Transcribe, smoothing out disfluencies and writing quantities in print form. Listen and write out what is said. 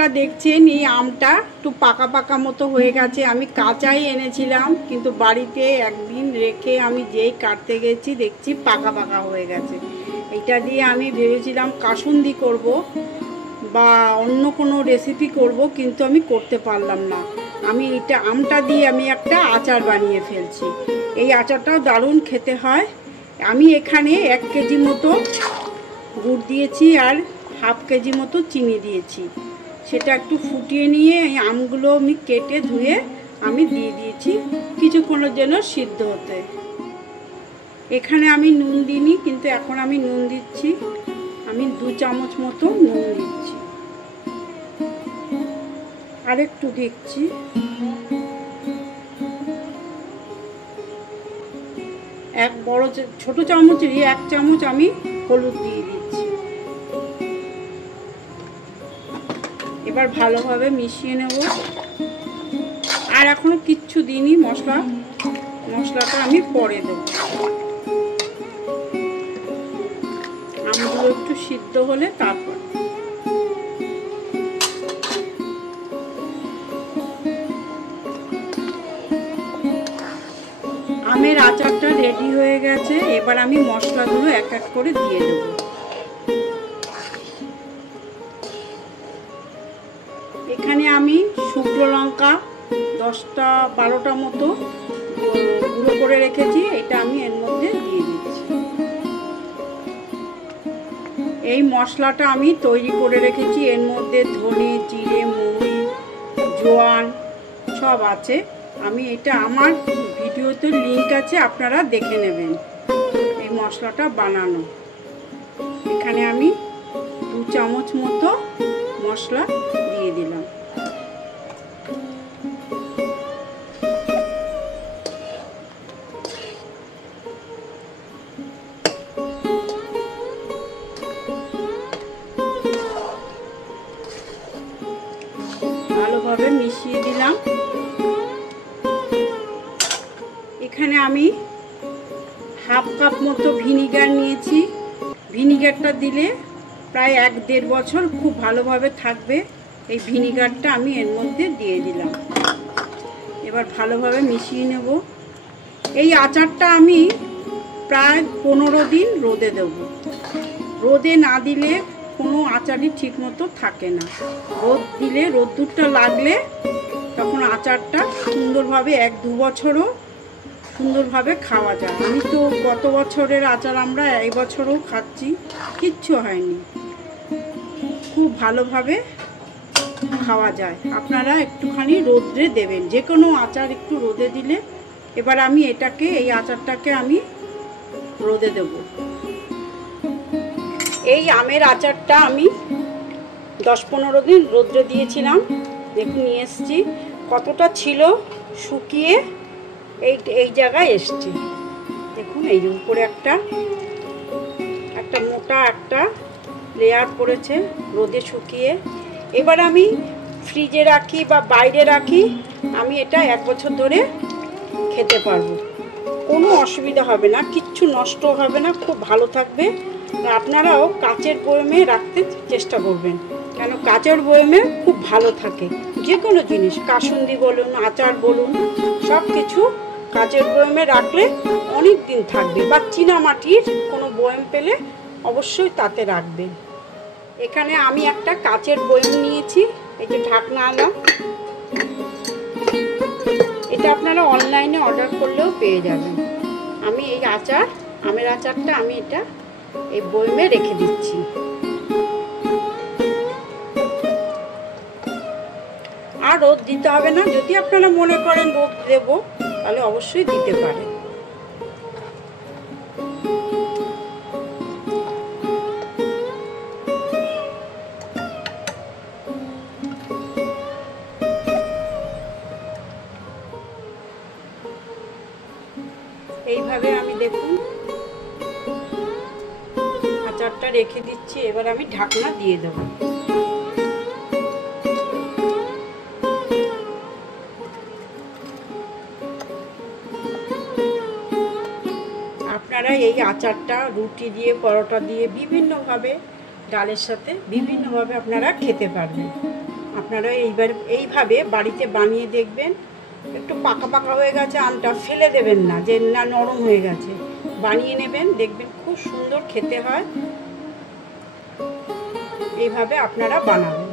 আমটা দেখছেন, এই আমটা একটু পাকা পাকা মতো হয়ে গেছে। আমি কাঁচাই এনেছিলাম, কিন্তু বাড়িতে একদিন রেখে আমি যেই কাটতে গেছি দেখছি পাকা পাকা হয়ে গেছে। এটা দিয়ে আমি ভেবেছিলাম কাসুন্দি করব বা অন্য কোনো রেসিপি করব, কিন্তু আমি করতে পারলাম না। আমি এটা আমটা দিয়ে আমি একটা আচার বানিয়ে ফেলছি। এই আচারটাও দারুণ খেতে হয়। আমি এখানে 1 কেজি মতো গুড় দিয়েছি আর হাফ কেজি মতো চিনি দিয়েছি। সেটা একটু ফুটিয়ে নিয়ে এই আমগুলো আমি কেটে ধুয়ে আমি দিয়ে দিয়েছি কিছুক্ষণের জন্য সিদ্ধ হতে। এখানে আমি নুন দিইনি, কিন্তু এখন আমি নুন দিচ্ছি। আমি 2 চামচ মতো নুন দিচ্ছি, আর একটু দিচ্ছি। এক বড় ছোট চামচেরই 1 চামচ আমি হলুদ দিয়ে দিচ্ছি। এবার ভালোভাবে মিশিয়ে নেব। আর এখনো কিচ্ছু দিইনি, মশলাটা আমি পরে দেব। আমগুলো একটু সিদ্ধ হলে তারপর আমের আচারটা রেডি হয়ে গেছে। এবার আমি মশলাগুলো এক এক করে দিয়ে দেব। এখানে আমি শুকনো লঙ্কা 10-12টা মতো গুঁড়ো করে রেখেছি, এটা আমি এর মধ্যে দিয়ে দিচ্ছি। এই মশলাটা আমি তৈরি করে রেখেছি, এর মধ্যে ধনে, জিরে, মৌরি, জোয়ান সব আছে। আমি এটা আমার ভিডিওতে লিংক আছে, আপনারা দেখে নেবেন এই মশলাটা বানানো। এখানে আমি 2 চামচ মতো মশলা দিয়ে দিলাম। ভালোভাবে মিশিয়ে দিলাম। এখানে আমি হাফ কাপ মতো ভিনিগার নিয়েছি। ভিনিগারটা দিলে প্রায় 1-1.5 বছর খুব ভালোভাবে থাকবে। এই ভিনিগারটা আমি এর মধ্যে দিয়ে দিলাম। এবার ভালোভাবে মিশিয়ে নেব। এই আচারটা আমি প্রায় 15 দিন রোদে দেব। রোদে না দিলে কোনো আচারই ঠিক মতো থাকে না। রোদ দিলে, রোদ্দুরটা লাগলে তখন আচারটা সুন্দরভাবে 1-2 বছরও সুন্দরভাবে খাওয়া যায়। আমি তো গত বছরের আচার আমরা এই বছরও খাচ্ছি, কিচ্ছু হয়নি, খুব ভালোভাবে খাওয়া যায়। আপনারা একটুখানি রোদে দেবেন, যে কোনো আচার একটু রোদে দিলে। এবার আমি এটাকে, এই আচারটাকে আমি রোদে দেব। এই আমের আচারটা আমি 10-15 দিন রোদে দিয়েছিলাম। দেখুন নিয়ে এসছি, কতটা ছিল শুকিয়ে এই জায়গায় এসছে। দেখুন এই উপরে একটা মোটা একটা লেয়ার পড়েছে রোদে শুকিয়ে। এবার আমি ফ্রিজে রাখি বা বাইরে রাখি, আমি এটা 1 বছর ধরে খেতে পারবো, কোনো অসুবিধা হবে না, কিচ্ছু নষ্ট হবে না, খুব ভালো থাকবে। আপনারাও কাচের বয়মে রাখতে চেষ্টা করবেন, কেন কাচের বয়মে খুব ভালো থাকে যে কোনো জিনিস, কাসুন্দি বলুন, আচার বলুন, সব কিছু কাচের বয়মে রাখলে অনেক দিন থাকবে। বা চীনামাটির কোনো বয়ম পেলে অবশ্যই তাতে রাখবেন। এখানে আমি একটা কাচের বয়ম নিয়েছি, এই যে ঢাকনাওয়ালা। এটা আপনারা অনলাইনে অর্ডার করলেও পেয়ে যাবেন। আমি এই আমের আচারটা আমি এটা এই বয়মে রেখে দিচ্ছি। আর রোদ দিতে হবে না, যদি আপনারা মনে করেন রোদ দেব তাহলে অবশ্যই দিতে পারেন। এইভাবে আমি দেখুন আচারটা রেখে দিচ্ছি। এবার আমি ঢাকনা দিয়ে দেব। আপনারা এই আচারটা রুটি দিয়ে, পরোটা দিয়ে, বিভিন্নভাবে, ডালের সাথে বিভিন্নভাবে আপনারা খেতে পারবেন। আপনারা এইভাবে বাড়িতে বানিয়ে দেখবেন। একটু পাকা পাকা হয়ে গেছে আমটা, ফেলে দেবেন না যে না নরম হয়ে গেছে, বানিয়ে নেবেন, দেখবেন খুব সুন্দর খেতে হয়। এইভাবে আপনারা বানাবেন।